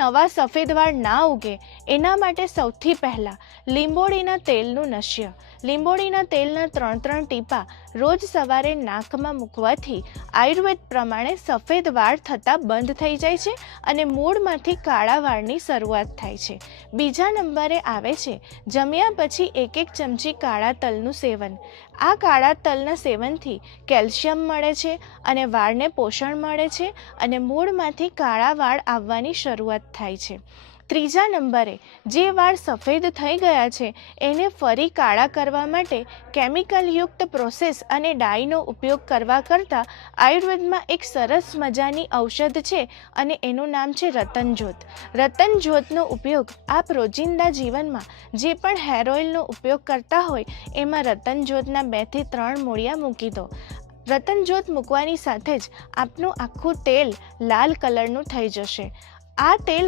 નવા સફેદ વાળ ના ઉગે એના માટે સૌથી પહેલાં લીંબોળીના તેલનું નશ્ય. લીંબોળીના તેલના 3 ટીપા રોજ સવારે નાકમાં મૂકવાથી આયુર્વેદ પ્રમાણે સફેદ વાળ થતાં બંધ થઈ જાય છે અને મૂળમાંથી કાળા વાળની શરૂઆત થાય છે. બીજા નંબરે આવે છે જમ્યા પછી 1 ચમચી કાળા તલનું સેવન. આ કાળા તલના સેવનથી કેલ્શિયમ મળે છે અને વાળને પોષણ મળે છે અને મૂળમાંથી કાળા વાળ આવવાની શરૂઆત થાય છે. ત્રીજા નંબરે જે વાળ સફેદ થઈ ગયા છે એને ફરી કાળા કરવા માટે કેમિકલયુક્ત પ્રોસેસ અને ડાયનો ઉપયોગ કરવા કરતાં આયુર્વેદમાં એક સરસ મજાની ઔષધ છે અને એનું નામ છે રતનજોત. રતનજોતનો ઉપયોગ આપ રોજિંદા જીવનમાં જે પણ હેર ઓઇલનો ઉપયોગ કરતા હોય એમાં રતનજોતના 2 થી 3 મૂળિયા મૂકી દો. રતનજોત મૂકવાની સાથે જ આપનું આખું તેલ લાલ કલરનું થઈ જશે. આ તેલ